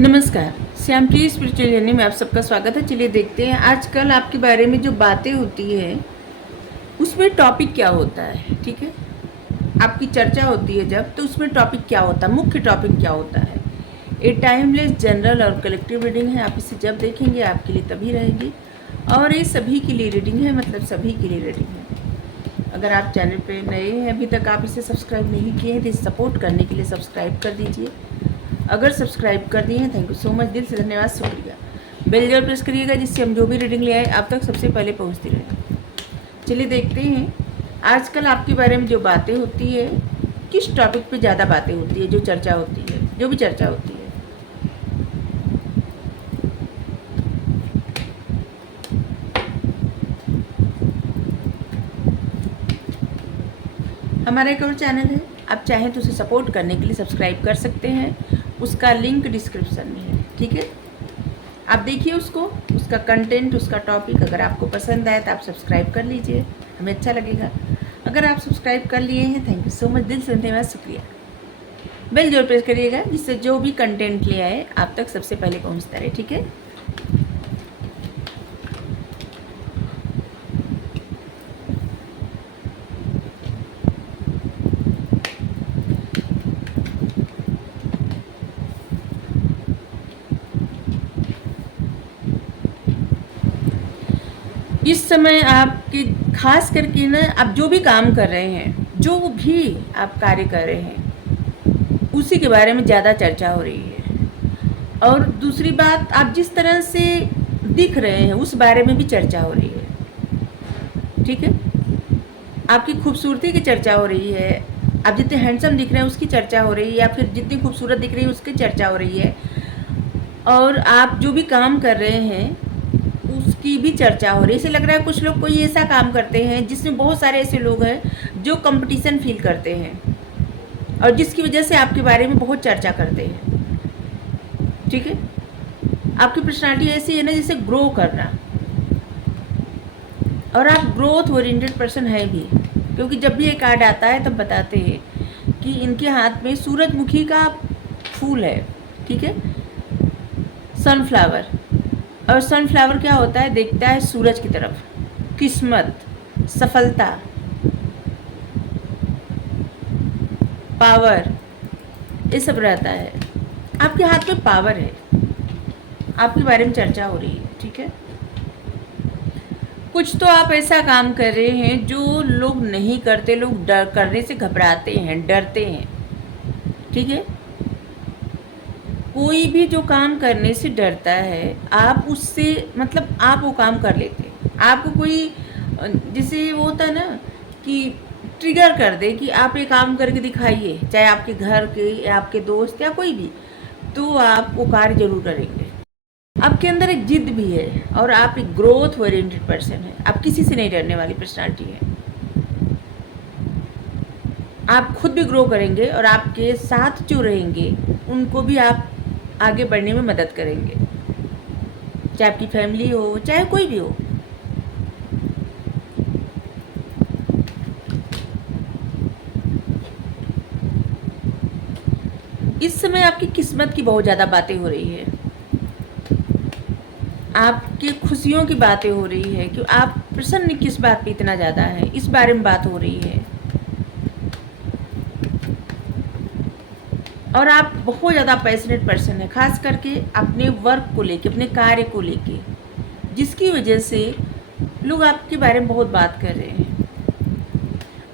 नमस्कार, श्याम की spiritual journey में आप सबका स्वागत है। चलिए देखते हैं आजकल आपके बारे में जो बातें होती है उसमें टॉपिक क्या होता है। ठीक है, आपकी चर्चा होती है जब, तो उसमें टॉपिक क्या होता है, मुख्य टॉपिक क्या होता है। ये टाइमलेस जनरल और कलेक्टिव रीडिंग है। आप इसे जब देखेंगे आपके लिए तभी रहेगी, और ये सभी के लिए रीडिंग है, मतलब सभी के लिए रीडिंग है। अगर आप चैनल पे नए हैं, अभी तक आप इसे सब्सक्राइब नहीं किए हैं, तो इसे सपोर्ट करने के लिए सब्सक्राइब कर दीजिए। अगर सब्सक्राइब कर दिए हैं, थैंक यू सो मच, दिल से धन्यवाद, शुक्रिया। बेल जरूर प्रेस करिएगा, जिससे हम जो भी रीडिंग ले आए आप तक सबसे पहले पहुंचती रहे। चलिए देखते हैं आजकल आपके बारे में जो बातें होती है, किस टॉपिक पे ज़्यादा बातें होती है, जो चर्चा होती है, जो भी चर्चा होती है। हमारा एक और चैनल है, आप चाहें तो उसे सपोर्ट करने के लिए सब्सक्राइब कर सकते हैं। उसका लिंक डिस्क्रिप्शन में है। ठीक है, आप देखिए उसको, उसका कंटेंट, उसका टॉपिक। अगर आपको पसंद आए तो आप सब्सक्राइब कर लीजिए, हमें अच्छा लगेगा। अगर आप सब्सक्राइब कर लिए हैं, थैंक यू सो मच, दिल से धन्यवाद, शुक्रिया। बेल जरूर प्रेस करिएगा, जिससे जो भी कंटेंट ले आए आप तक सबसे पहले पहुंचता रहे। ठीक है, इस समय आपके खास करके ना, आप जो भी काम कर रहे हैं, जो भी आप कार्य कर रहे हैं, उसी के बारे में ज़्यादा चर्चा हो रही है। और दूसरी बात, आप जिस तरह से दिख रहे हैं उस बारे में भी चर्चा हो रही है। ठीक है, आपकी खूबसूरती की चर्चा हो रही है, आप जितने हैंडसम दिख रहे हैं उसकी चर्चा हो रही है, या फिर जितनी खूबसूरत दिख रही है उसकी चर्चा हो रही है। और आप जो भी काम कर रहे हैं उसकी भी चर्चा हो रही है। इसे लग रहा है कुछ लोग कोई ऐसा काम करते हैं जिसमें बहुत सारे ऐसे लोग हैं जो कंपटीशन फील करते हैं, और जिसकी वजह से आपके बारे में बहुत चर्चा करते हैं। ठीक है, आपकी पर्सनालिटी ऐसी है ना, जैसे ग्रो करना, और आप ग्रोथ ओरिएंटेड पर्सन है भी। क्योंकि जब भी ये कार्ड आता है तब बताते हैं कि इनके हाथ में सूरजमुखी का फूल है। ठीक है, सनफ्लावर। और सनफ्लावर क्या होता है, देखता है सूरज की तरफ। किस्मत, सफलता, पावर, ये सब रहता है। आपके हाथ में पावर है, आपके बारे में चर्चा हो रही है। ठीक है, कुछ तो आप ऐसा काम कर रहे हैं जो लोग नहीं करते, लोग डर करने से घबराते हैं, डरते हैं। ठीक है, कोई भी जो काम करने से डरता है, आप उससे मतलब आप वो काम कर लेते हैं। आपको कोई जैसे वो होता है ना कि ट्रिगर कर दे कि आप ये काम करके दिखाइए, चाहे आपके घर के या आपके दोस्त या कोई भी, तो आप वो कार्य जरूर करेंगे। आपके अंदर एक जिद भी है, और आप एक ग्रोथ ओरिएंटेड पर्सन है। आप किसी से नहीं डरने वाली पर्सनालिटी है। आप खुद भी ग्रो करेंगे, और आपके साथ जो रहेंगे उनको भी आप आगे बढ़ने में मदद करेंगे, चाहे आपकी फैमिली हो, चाहे कोई भी हो। इस समय आपकी किस्मत की बहुत ज़्यादा बातें हो रही है, आपकी खुशियों की बातें हो रही है कि आप प्रसन्न किस बात पे इतना ज़्यादा है, इस बारे में बात हो रही है। और आप बहुत ज़्यादा पैशनेट पर्सन है, खास करके अपने वर्क को लेके, अपने कार्य को लेके, जिसकी वजह से लोग आपके बारे में बहुत बात कर रहे हैं।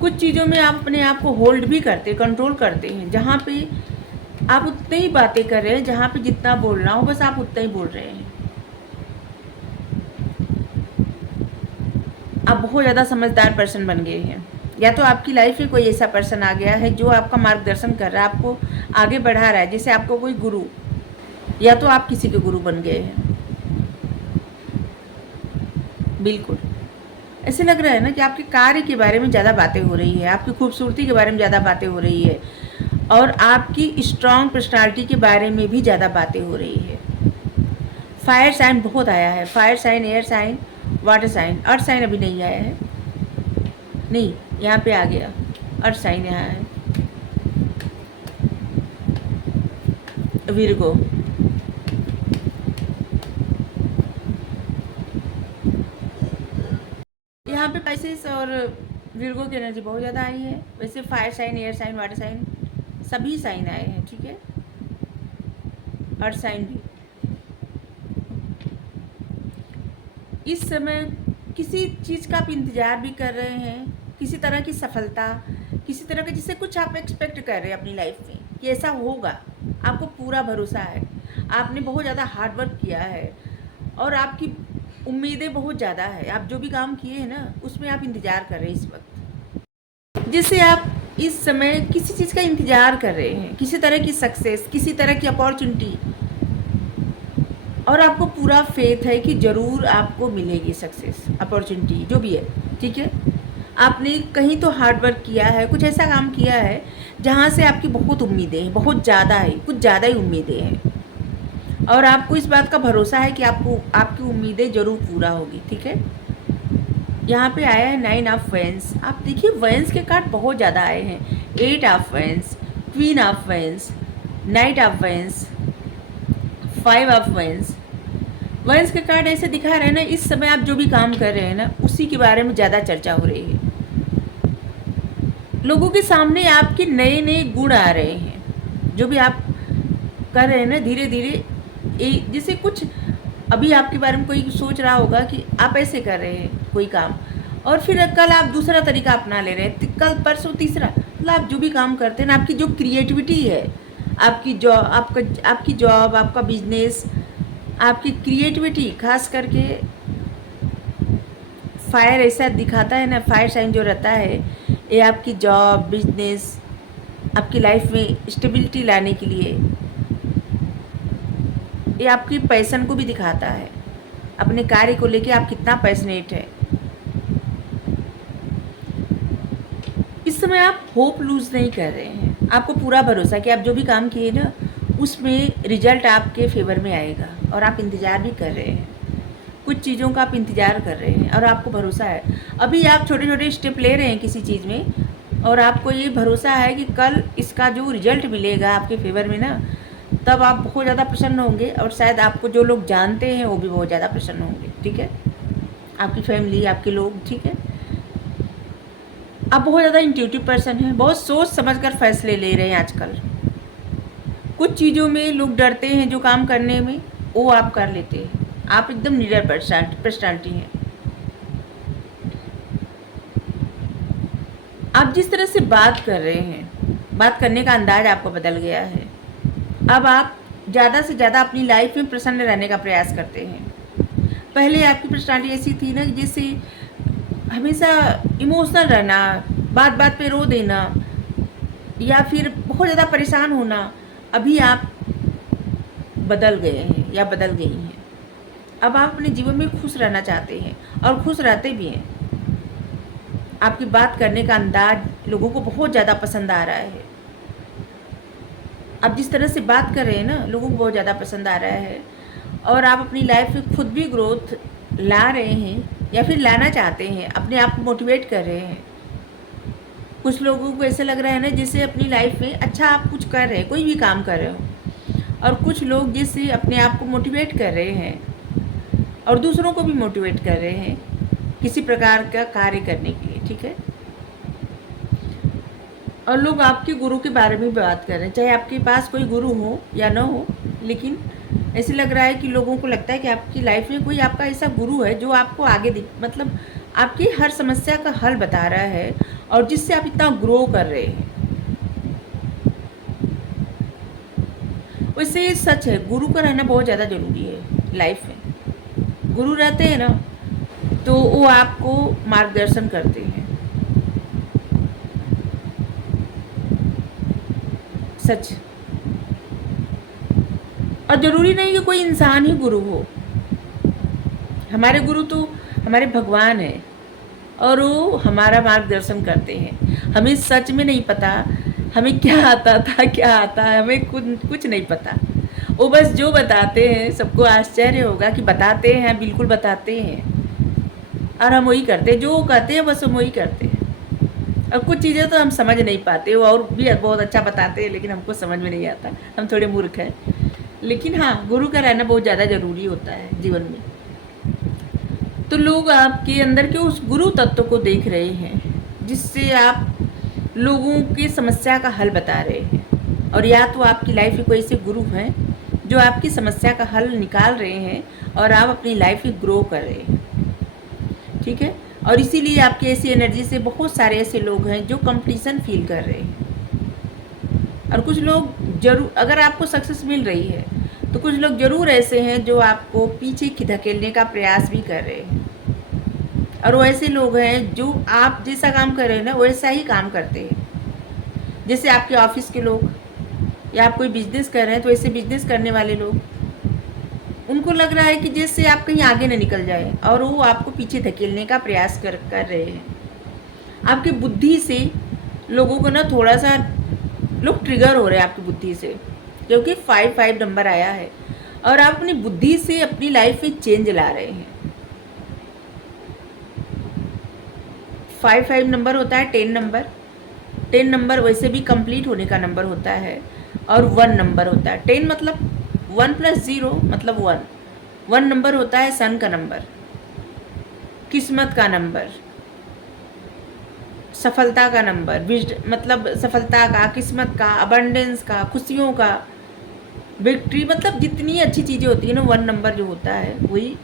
कुछ चीज़ों में आप अपने आप को होल्ड भी करते, कंट्रोल करते हैं, जहाँ पे आप उतनी ही बातें कर रहे हैं, जहाँ पे जितना बोलना हो बस आप उतना ही बोल रहे हैं। आप बहुत ज़्यादा समझदार पर्सन बन गए हैं, या तो आपकी लाइफ में कोई ऐसा पर्सन आ गया है जो आपका मार्गदर्शन कर रहा है, आपको आगे बढ़ा रहा है, जैसे आपको कोई गुरु, या तो आप किसी के गुरु बन गए हैं। बिल्कुल ऐसे लग रहा है ना कि आपके कार्य के बारे में ज़्यादा बातें हो रही है, आपकी खूबसूरती के बारे में ज़्यादा बातें हो रही है, और आपकी स्ट्रॉन्ग पर्सनालिटी के बारे में भी ज़्यादा बातें हो रही है। फायर साइन बहुत आया है, fire sign, air sign, water sign. Earth sign अभी नहीं आया है, नहीं, यहाँ पे आ गया, अर्थ साइन यहाँ है, विर्गो। यहाँ पे पाइसेस और विर्गो की एनर्जी बहुत ज़्यादा आई है। वैसे fire sign, air sign, water sign सभी साइन आए हैं, ठीक है, अर्थ साइन भी। इस समय किसी चीज़ का आप इंतज़ार भी कर रहे हैं, किसी तरह की सफलता, किसी तरह का जिससे कुछ आप एक्सपेक्ट कर रहे हैं अपनी लाइफ में कि ऐसा होगा, आपको पूरा भरोसा है, आपने बहुत ज़्यादा हार्ड वर्क किया है और आपकी उम्मीदें बहुत ज़्यादा है। आप जो भी काम किए हैं ना, उसमें आप इंतज़ार कर रहे हैं इस वक्त, जिससे आप इस समय किसी चीज़ का इंतज़ार कर रहे हैं, किसी तरह की सक्सेस, किसी तरह की अपॉर्चुनिटी, और आपको पूरा फेथ है कि ज़रूर आपको मिलेगी सक्सेस, अपॉर्चुनिटी जो भी है, ठीक है। आपने कहीं तो हार्ड वर्क किया है, कुछ ऐसा काम किया है जहाँ से आपकी बहुत उम्मीदें हैं, बहुत ज़्यादा है, कुछ ज़्यादा ही उम्मीदें हैं, और आपको इस बात का भरोसा है कि आपको आपकी उम्मीदें ज़रूर पूरा होगी, ठीक है। यहाँ पे आया है 9 ऑफ वेंस। आप देखिए वेंस के कार्ड बहुत ज़्यादा आए हैं, 8 of wands, queen of wands, knight of wands, 5 of wands. Wands के कार्ड ऐसे दिखा रहे हैं ना, इस समय आप जो भी काम कर रहे हैं ना, उसी के बारे में ज़्यादा चर्चा हो रही है। लोगों के सामने आपके नए नए गुण आ रहे हैं, जो भी आप कर रहे हैं ना, धीरे धीरे जैसे कुछ अभी आपके बारे में कोई सोच रहा होगा कि आप ऐसे कर रहे हैं कोई काम, और फिर कल आप दूसरा तरीका अपना ले रहे हैं, कल परसों तीसरा। मतलब आप जो भी काम करते हैं ना, आपकी जो क्रिएटिविटी है, आपकी जॉब, आपका बिजनेस, आपकी क्रिएटिविटी, खास करके फायर ऐसा दिखाता है ना, फायर साइन जो रहता है, ये आपकी जॉब, बिजनेस, आपकी लाइफ में स्टेबिलिटी लाने के लिए, ये आपकी पैशन को भी दिखाता है, अपने कार्य को लेके आप कितना पैशनेट है। इस समय आप होप लूज़ नहीं कर रहे हैं, आपको पूरा भरोसा कि आप जो भी काम किए ना, उसमें रिजल्ट आपके फेवर में आएगा, और आप इंतज़ार भी कर रहे हैं, कुछ चीज़ों का आप इंतज़ार कर रहे हैं और आपको भरोसा है। अभी आप छोटे छोटे स्टेप ले रहे हैं किसी चीज़ में, और आपको ये भरोसा है कि कल इसका जो रिजल्ट मिलेगा आपके फेवर में ना, तब आप बहुत ज़्यादा प्रसन्न होंगे, और शायद आपको जो लोग जानते हैं वो भी बहुत ज़्यादा प्रसन्न होंगे, ठीक है, आपकी फैमिली, आपके लोग, ठीक है। आप बहुत ज़्यादा इंट्यूटिव पर्सन हैं, बहुत सोच समझकर फैसले ले रहे हैं आजकल। कुछ चीज़ों में लोग डरते हैं जो काम करने में, वो आप कर लेते हैं, आप एकदम निडर पर्सनालिटी हैं। आप जिस तरह से बात कर रहे हैं, बात करने का अंदाज आपको बदल गया है। अब आप ज़्यादा से ज़्यादा अपनी लाइफ में प्रसन्न रहने का प्रयास करते हैं। पहले आपकी पर्सनालिटी ऐसी थी ना, जैसे हमेशा इमोशनल रहना, बात बात पे रो देना, या फिर बहुत ज़्यादा परेशान होना। अभी आप बदल गए हैं या बदल गई हैं। अब आप अपने जीवन में खुश रहना चाहते हैं और खुश रहते भी हैं। आपकी बात करने का अंदाज लोगों को बहुत ज़्यादा पसंद आ रहा है। आप जिस तरह से बात कर रहे हैं ना, लोगों को बहुत ज़्यादा पसंद आ रहा है, और आप अपनी लाइफ में खुद भी ग्रोथ ला रहे हैं या फिर लाना चाहते हैं, अपने आप को मोटिवेट कर रहे हैं। कुछ लोगों को ऐसे लग रहा है ना, जैसे अपनी लाइफ में अच्छा आप कुछ कर रहे हैं, कोई भी काम कर रहे हो, और कुछ लोग जैसे अपने आप को मोटिवेट कर रहे हैं और दूसरों को भी मोटिवेट कर रहे हैं किसी प्रकार का कार्य करने के लिए, ठीक है। और लोग आपके गुरु के बारे में बात कर रहे हैं, चाहे आपके पास कोई गुरु हो या ना हो, लेकिन ऐसे लग रहा है कि लोगों को लगता है कि आपकी लाइफ में कोई आपका ऐसा गुरु है जो आपको आगे मतलब आपकी हर समस्या का हल बता रहा है, और जिससे आप इतना ग्रो कर रहे हैं। वैसे ये सच है, गुरु का रहना बहुत ज़्यादा ज़रूरी है लाइफ में। गुरु रहते हैं ना, तो वो आपको मार्गदर्शन करते हैं, सच। और ज़रूरी नहीं कि कोई इंसान ही गुरु हो। हमारे गुरु तो हमारे भगवान है, और वो हमारा मार्गदर्शन करते हैं। हमें सच में नहीं पता हमें क्या आता था, क्या आता है, हमें कुछ नहीं पता। वो बस जो बताते हैं, सबको आश्चर्य होगा कि बताते हैं, बिल्कुल बताते हैं, और हम वही करते हैं, जो वो कहते हैं बस हम वही करते हैं। और कुछ चीज़ें तो हम समझ नहीं पाते, वो और भी बहुत अच्छा बताते हैं, लेकिन हमको समझ में नहीं आता, हम थोड़े मूर्ख हैं। लेकिन हाँ, गुरु का रहना बहुत ज़्यादा ज़रूरी होता है जीवन में। तो लोग आपके अंदर के उस गुरु तत्व को देख रहे हैं, जिससे आप लोगों की समस्या का हल बता रहे हैं। और या तो आपकी लाइफ में कोई ऐसे गुरु हैं जो आपकी समस्या का हल निकाल रहे हैं और आप अपनी लाइफ में ग्रो कर रहे हैं, ठीक है। और इसीलिए आपकी ऐसी एनर्जी से बहुत सारे ऐसे लोग हैं जो कंपटीशन फील कर रहे हैं। और कुछ लोग जरूर, अगर आपको सक्सेस मिल रही है तो कुछ लोग ज़रूर ऐसे हैं जो आपको पीछे की धकेलने का प्रयास भी कर रहे हैं। और वो ऐसे लोग हैं जो आप जैसा काम कर रहे हैं ना वैसा ही काम करते हैं। जैसे आपके ऑफिस के लोग, या आप कोई बिजनेस कर रहे हैं तो ऐसे बिजनेस करने वाले लोग, उनको लग रहा है कि जैसे आप कहीं आगे न निकल जाए, और वो आपको पीछे धकेलने का प्रयास कर रहे हैं। आपकी बुद्धि से लोगों को ना थोड़ा सा लोग ट्रिगर हो रहे हैं आपकी बुद्धि से, क्योंकि 5 नंबर आया है और आप अपनी बुद्धि से अपनी लाइफ में चेंज ला रहे हैं। 5 नंबर होता है 10 नंबर वैसे भी कंप्लीट होने का नंबर होता है। और 1 नंबर होता है। 10 मतलब 1 + 0 मतलब 1। 1 नंबर होता है सन का नंबर, किस्मत का नंबर, सफलता का नंबर, मतलब सफलता का, किस्मत का, अबंडेंस का, खुशियों का, विक्ट्री, मतलब जितनी अच्छी चीज़ें होती है ना 1 नंबर जो होता है वही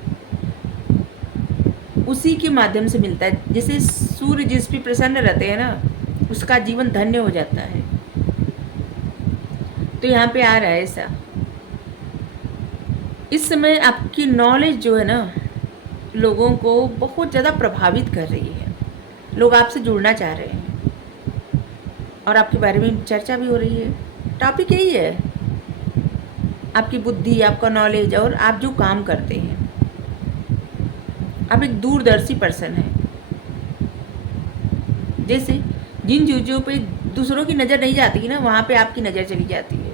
उसी के माध्यम से मिलता है। जैसे सूर्य जिस पे प्रसन्न रहते हैं ना उसका जीवन धन्य हो जाता है। तो यहाँ पे आ रहा है ऐसा। इस समय आपकी नॉलेज जो है ना लोगों को बहुत ज़्यादा प्रभावित कर रही है। लोग आपसे जुड़ना चाह रहे हैं और आपके बारे में चर्चा भी हो रही है। टॉपिक यही है, आपकी बुद्धि, आपका नॉलेज और आप जो काम करते हैं। आप एक दूरदर्शी पर्सन हैं। जैसे जिन चीज़ों पे दूसरों की नज़र नहीं जाती ना वहाँ पे आपकी नज़र चली जाती है।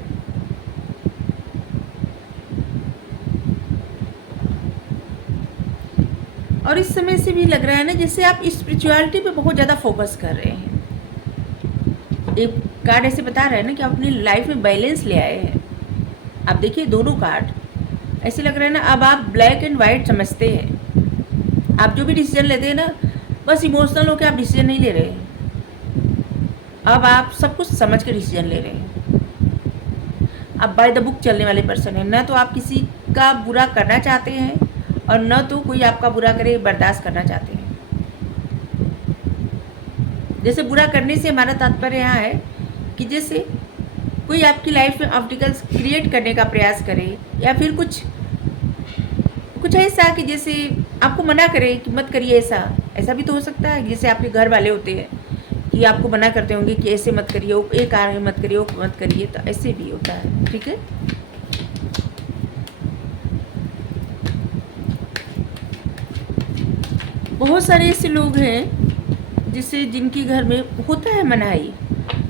और इस समय से भी लग रहा है ना जैसे आप स्पिरिचुअलिटी पे बहुत ज़्यादा फोकस कर रहे हैं। एक कार्ड ऐसे बता रहा है ना कि आप अपनी लाइफ में बैलेंस ले आए हैं। आप देखिए दोनों कार्ड ऐसे लग रहा है ना, अब आप ब्लैक एंड वाइट समझते हैं। आप जो भी डिसीजन लेते हैं ना बस इमोशनल होकर आप डिसीजन नहीं ले रहे हैं। अब आप सब कुछ समझ के डिसीजन ले रहे हैं। आप बाय द बुक चलने वाले पर्सन हैं। ना तो आप किसी का बुरा करना चाहते हैं और न तो कोई आपका बुरा करे बर्दाश्त करना चाहते हैं। जैसे बुरा करने से हमारा तात्पर्य यहाँ है कि जैसे कोई आपकी लाइफ में ऑब्स्टिकल्स क्रिएट करने का प्रयास करे, या फिर कुछ ऐसा कि जैसे आपको मना करे कि मत करिए ऐसा भी तो हो सकता है। जैसे आपके घर वाले होते हैं कि आपको मना करते होंगे कि ऐसे मत करिए, ये कार्य मत करिए, वो मत करिए, तो ऐसे भी होता है, ठीक है। बहुत सारे ऐसे लोग हैं जिसे जिनके घर में होता है मनाही,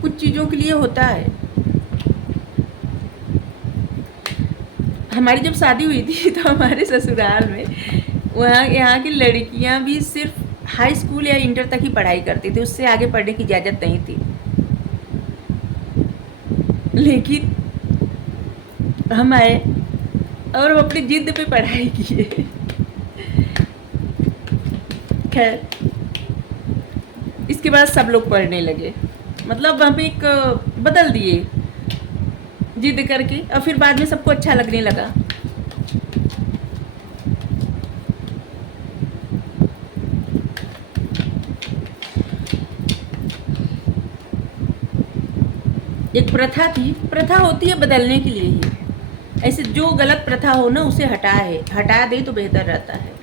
कुछ चीज़ों के लिए होता है। हमारी जब शादी हुई थी तो हमारे ससुराल में यहाँ की लड़कियाँ भी सिर्फ हाई स्कूल या इंटर तक ही पढ़ाई करती थी, उससे आगे पढ़ने की इजाज़त नहीं थी। लेकिन हम आए और अपनी जिद पे पढ़ाई किए। खैर इसके बाद सब लोग पढ़ने लगे, मतलब हम एक बदल दिए जिद करके, और फिर बाद में सबको अच्छा लगने लगा। एक प्रथा थी, प्रथा होती है बदलने के लिए ही। ऐसे जो गलत प्रथा हो ना उसे हटा दे तो बेहतर रहता है।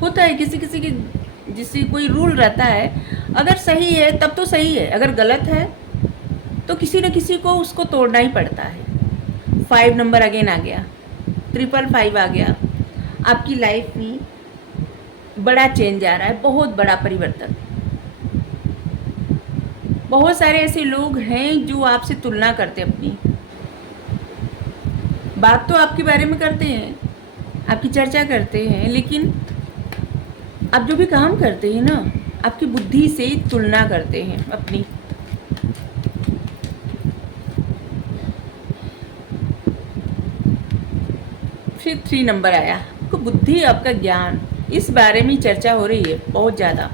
होता है किसी किसी की, जिससे कोई रूल रहता है, अगर सही है तब तो सही है, अगर गलत है तो किसी न किसी को उसको तोड़ना ही पड़ता है। 5 नंबर अगेन आ गया, 555 आ गया। आपकी लाइफ में बड़ा चेंज आ रहा है, बहुत बड़ा परिवर्तन। बहुत सारे ऐसे लोग हैं जो आपसे तुलना करते हैं, अपनी बात तो आपके बारे में करते हैं, आपकी चर्चा करते हैं, लेकिन आप जो भी काम करते हैं ना आपकी बुद्धि से तुलना करते हैं अपनी। फिर 3 नंबर आया, आपको बुद्धि, आपका ज्ञान, इस बारे में चर्चा हो रही है बहुत ज़्यादा।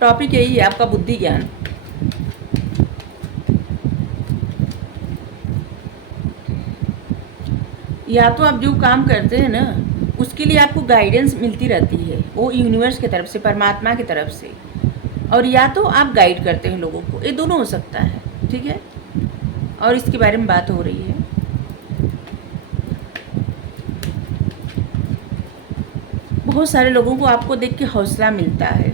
टॉपिक यही है, आपका बुद्धि ज्ञान। या तो आप जो काम करते हैं ना, उसके लिए आपको गाइडेंस मिलती रहती है, वो यूनिवर्स की तरफ से, परमात्मा की तरफ से, और या तो आप गाइड करते हैं लोगों को, ये दोनों हो सकता है, ठीक है। और इसके बारे में बात हो रही है। बहुत सारे लोगों को आपको देख के हौसला मिलता है।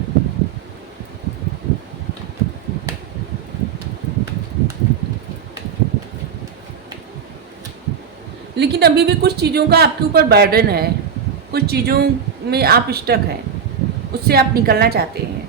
लेकिन अभी भी कुछ चीज़ों का आपके ऊपर बर्डन है, कुछ चीज़ों में आप स्टक हैं, उससे आप निकलना चाहते हैं।